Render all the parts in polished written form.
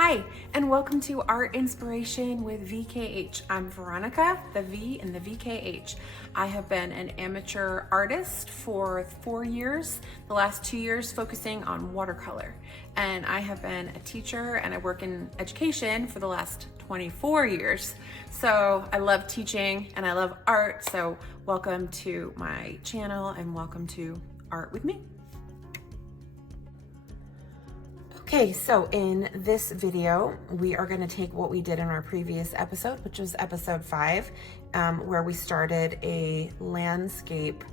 Hi, and welcome to Art Inspiration with VKH. I'm Veronica, the V in the VKH. I have been an amateur artist for 4 years, the last 2 years focusing on watercolor. And I have been a teacher and I work in education for the last 24 years. So I love teaching and I love art. So welcome to my channel and welcome to Art with me. Okay, so in this video, we are going to take what we did in our previous episode, which was episode 5, where we started a landscape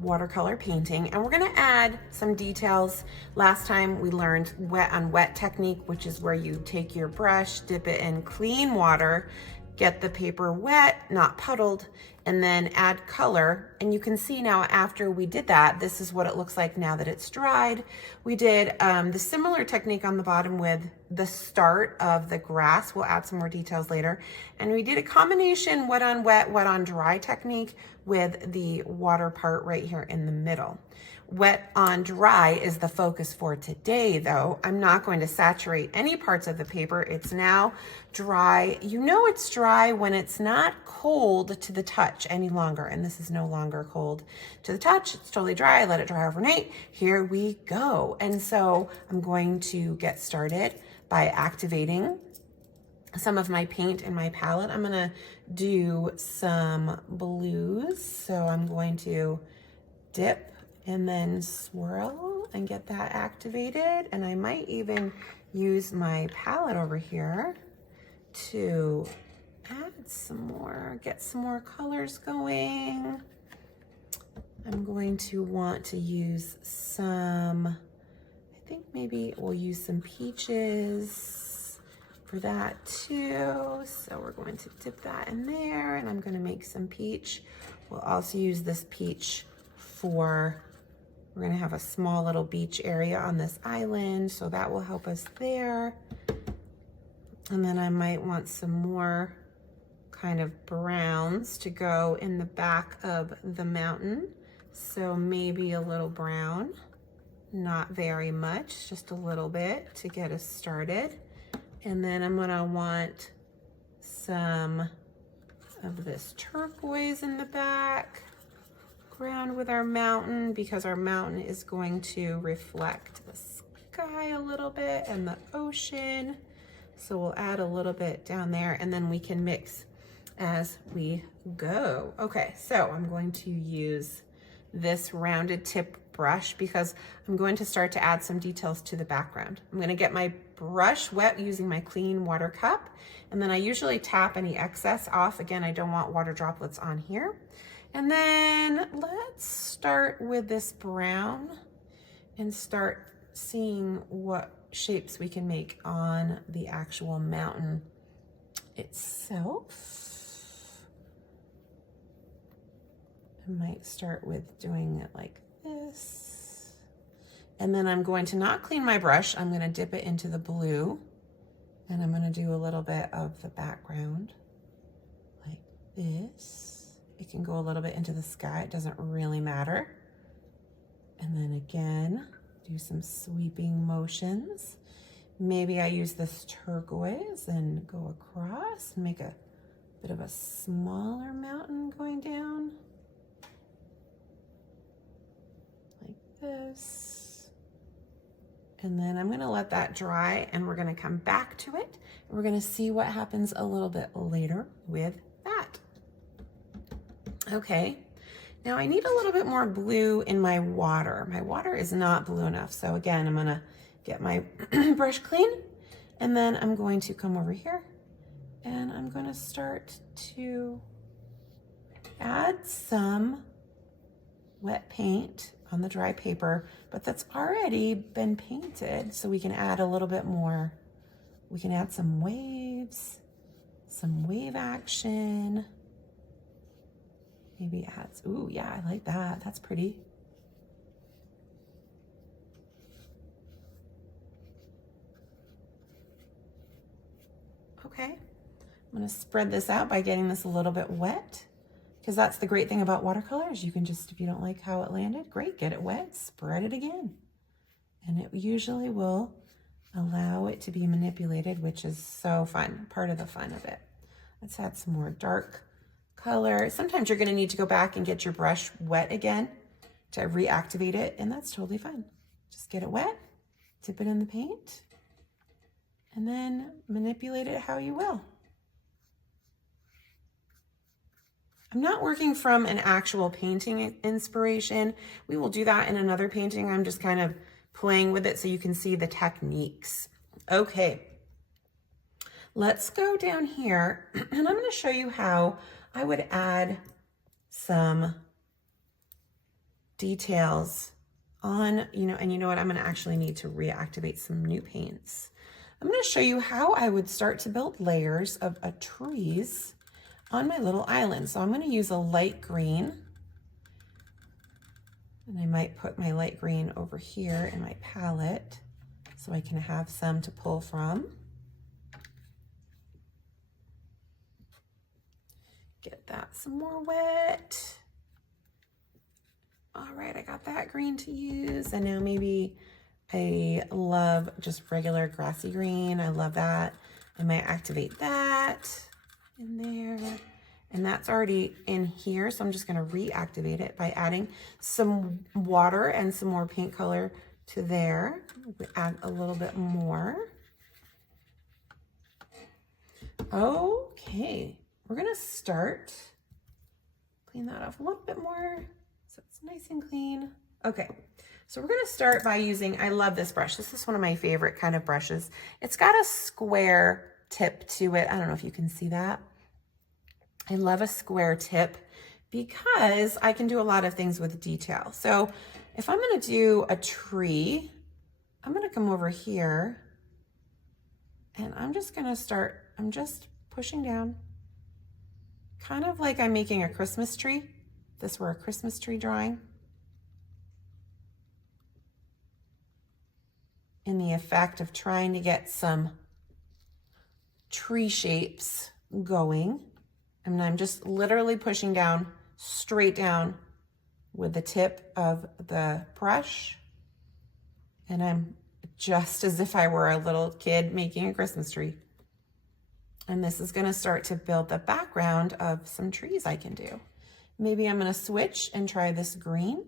watercolor painting, and we're going to add some details. Last time we learned wet on wet technique, which is where you take your brush, dip it in clean water, get the paper wet, not puddled, and then add color. And you can see now after we did that, this is what it looks like now that it's dried. We did the similar technique on the bottom with the start of the grass. We'll add some more details later. And we did a combination wet on wet, wet on dry technique with the water part right here in the middle. Wet on dry is the focus for today, though. I'm not going to saturate any parts of the paper. It's now dry. You know it's dry when it's not cold to the touch any longer, and this is no longer cold to the touch. It's totally dry. I let it dry overnight. Here we go. And so I'm going to get started by activating some of my paint in my palette. I'm gonna do some blues. So I'm going to dip and then swirl and get that activated. And I might even use my palette over here to add some more, get some more colors going. I'm going to want to use some, I think maybe we'll use some peaches for that too. So we're going to dip that in there, and I'm gonna make some peach. We'll also use this peach for, we're gonna have a small little beach area on this island, so that will help us there. And then I might want some more kind of browns to go in the back of the mountain. So maybe a little brown, not very much, just a little bit to get us started. And then I'm gonna want some of this turquoise in the back. Ground with our mountain, because our mountain is going to reflect the sky a little bit and the ocean. So we'll add a little bit down there, and then we can mix as we go. Okay, so I'm going to use this rounded tip brush because I'm going to start to add some details to the background. I'm going to get my brush wet using my clean water cup, and then I usually tap any excess off. Again, I don't want water droplets on here. And then let's start with this brown and start seeing what shapes we can make on the actual mountain itself. I might start with doing it like this. And then I'm going to not clean my brush. I'm going to dip it into the blue, and I'm going to do a little bit of the background like this. It can go a little bit into the sky. It doesn't really matter. And then again, do some sweeping motions. Maybe I use this turquoise and go across and make a bit of a smaller mountain going down. Like this. And then I'm gonna let that dry, and we're gonna come back to it. And we're gonna see what happens a little bit later with that. Okay, now I need a little bit more blue in my water. My water is not blue enough. So again, I'm gonna get my brush clean, and then I'm going to come over here and I'm gonna start to add some wet paint on the dry paper, but that's already been painted. So we can add a little bit more. We can add some waves, some wave action. Maybe adds, ooh, yeah, I like that. That's pretty. Okay, I'm gonna spread this out by getting this a little bit wet, because that's the great thing about watercolors. You can just, if you don't like how it landed, great, get it wet, spread it again. And it usually will allow it to be manipulated, which is so fun, part of the fun of it. Let's add some more dark color. Sometimes you're going to need to go back and get your brush wet again to reactivate it, and that's totally fine. Just get it wet, dip it in the paint, and then manipulate it how you will. I'm not working from an actual painting inspiration. We will do that in another painting. I'm just kind of playing with it so you can see the techniques. Okay, let's go down here and I'm going to show you how I would add some details on, and you know what, I'm going to actually need to reactivate some new paints. I'm going to show you how I would start to build layers of trees on my little island. So I'm going to use a light green, and I might put my light green over here in my palette so I can have some to pull from. Get that some more wet. All right, I got that green to use. And now maybe I love just regular grassy green. I love that. I might activate that in there. And that's already in here, so I'm just gonna reactivate it by adding some water and some more paint color to there. We add a little bit more. Okay, we're gonna start, clean that off a little bit more so it's nice and clean. Okay, so we're gonna start by using, I love this brush. This is one of my favorite kind of brushes. It's got a square tip to it. I don't know if you can see that. I love a square tip because I can do a lot of things with detail. So if I'm gonna do a tree, I'm gonna come over here and I'm just gonna start, I'm just pushing down, kind of like I'm making a Christmas tree. If this were a Christmas tree drawing. In the effect of trying to get some tree shapes going. And I'm just literally pushing down, straight down with the tip of the brush. And I'm just as if I were a little kid making a Christmas tree. And this is gonna start to build the background of some trees I can do. Maybe I'm gonna switch and try this green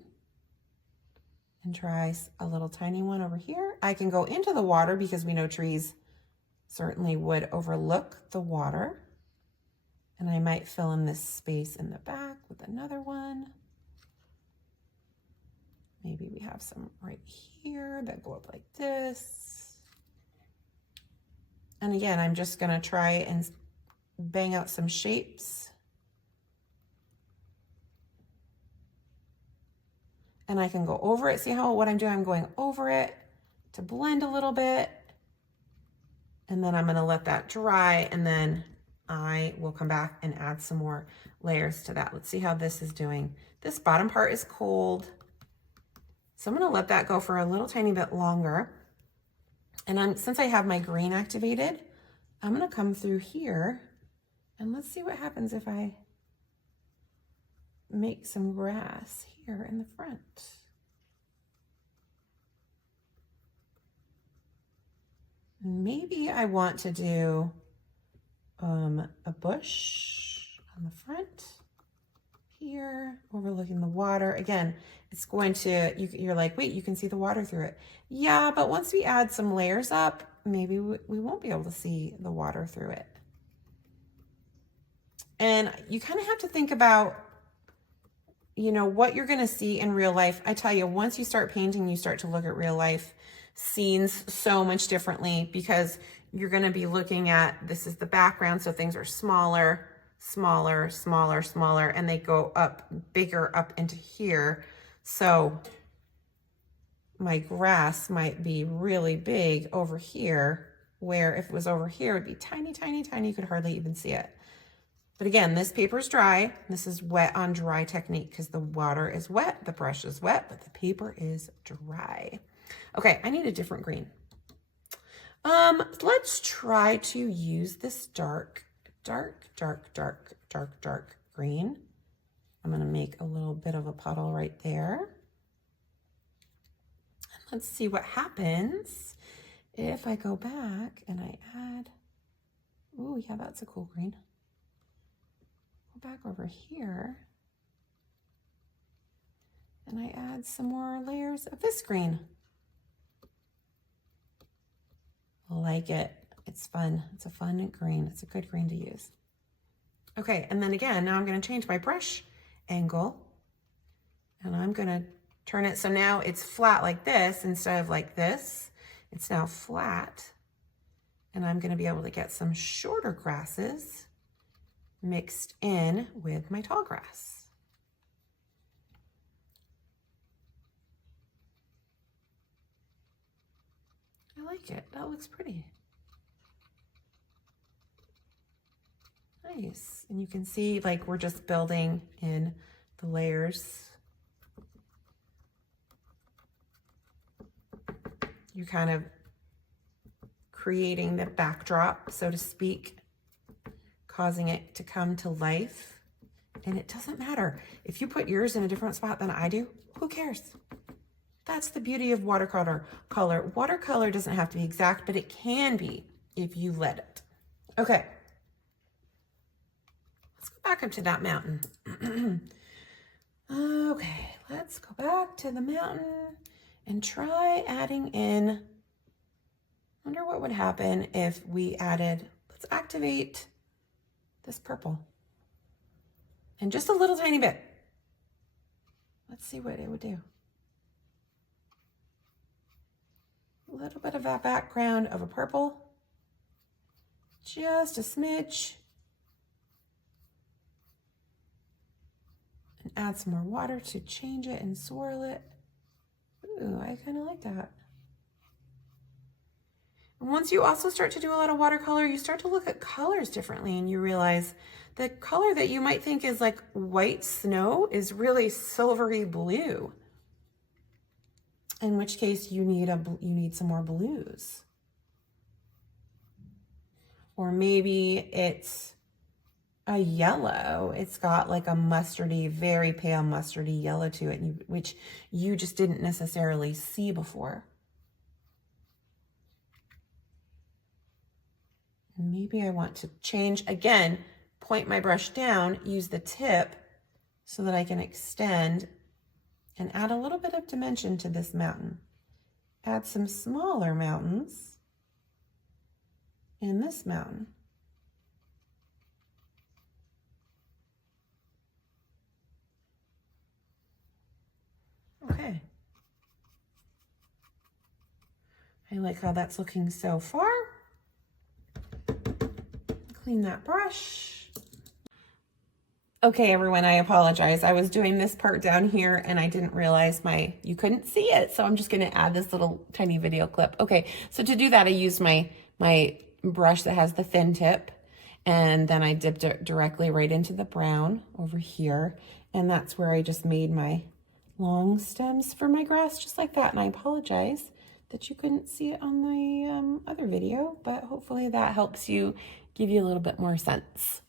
and try a little tiny one over here. I can go into the water because we know trees certainly would overlook the water. And I might fill in this space in the back with another one. Maybe we have some right here that go up like this. And again, I'm just gonna try and bang out some shapes. And I can go over it. See how what I'm doing? I'm going over it to blend a little bit. And then I'm gonna let that dry, and then I will come back and add some more layers to that. Let's see how this is doing. This bottom part is cold, so I'm gonna let that go for a little tiny bit longer. And since I have my green activated, I'm gonna come through here and let's see what happens if I make some grass here in the front. Maybe I want to do a bush on the front here, overlooking the water. Again, it's going to, you're like, wait, you can see the water through it. Yeah, but once we add some layers up, maybe we won't be able to see the water through it. And you kind of have to think about, what you're going to see in real life. I tell you, once you start painting, you start to look at real life scenes so much differently, because you're going to be looking at, this is the background, so things are smaller, smaller, smaller, smaller, and they go up bigger up into here. So my grass might be really big over here, where if it was over here, it would be tiny, tiny, tiny. You could hardly even see it. But again, this paper is dry. This is wet on dry technique because the water is wet, the brush is wet, but the paper is dry. Okay, I need a different green. Let's try to use this dark green. I'm gonna make a little bit of a puddle right there. And let's see what happens if I go back and I add, oh yeah, that's a cool green. Go back over here and I add some more layers of this green. I like it. It's fun. It's a fun green. It's a good green to use. Okay, and then again, now I'm going to change my brush angle and I'm going to turn it so now it's flat like this instead of like this. It's now flat, and I'm going to be able to get some shorter grasses mixed in with my tall grass. I like it. That looks pretty. Nice. And you can see like we're just building in the layers. You're kind of creating the backdrop, so to speak, causing it to come to life. And it doesn't matter. If you put yours in a different spot than I do, who cares? That's the beauty of watercolor. Watercolor doesn't have to be exact, but it can be if you let it. Okay. Let's go back up to that mountain. Okay, let's go back to the mountain and try adding in, wonder what would happen if we added, let's activate this purple. And just a little tiny bit. Let's see what it would do. A little bit of that background of a purple. Just a smidge. And add some more water to change it and swirl it. Ooh, I kind of like that. And once you also start to do a lot of watercolor, you start to look at colors differently and you realize the color that you might think is like white snow is really silvery blue. In which case you need some more blues. Or maybe it's a yellow. It's got like a mustardy, very pale mustardy yellow to it, which you just didn't necessarily see before. Maybe I want to change, again, point my brush down, use the tip so that I can extend and add a little bit of dimension to this mountain. Add some smaller mountains in this mountain. Okay. I like how that's looking so far. Clean that brush. Okay, everyone, I apologize. I was doing this part down here and I didn't realize you couldn't see it. So I'm just gonna add this little tiny video clip. Okay, so to do that, I used my brush that has the thin tip, and then I dipped it directly right into the brown over here. And that's where I just made my long stems for my grass, just like that. And I apologize that you couldn't see it on the other video, but hopefully that helps you, give you a little bit more sense.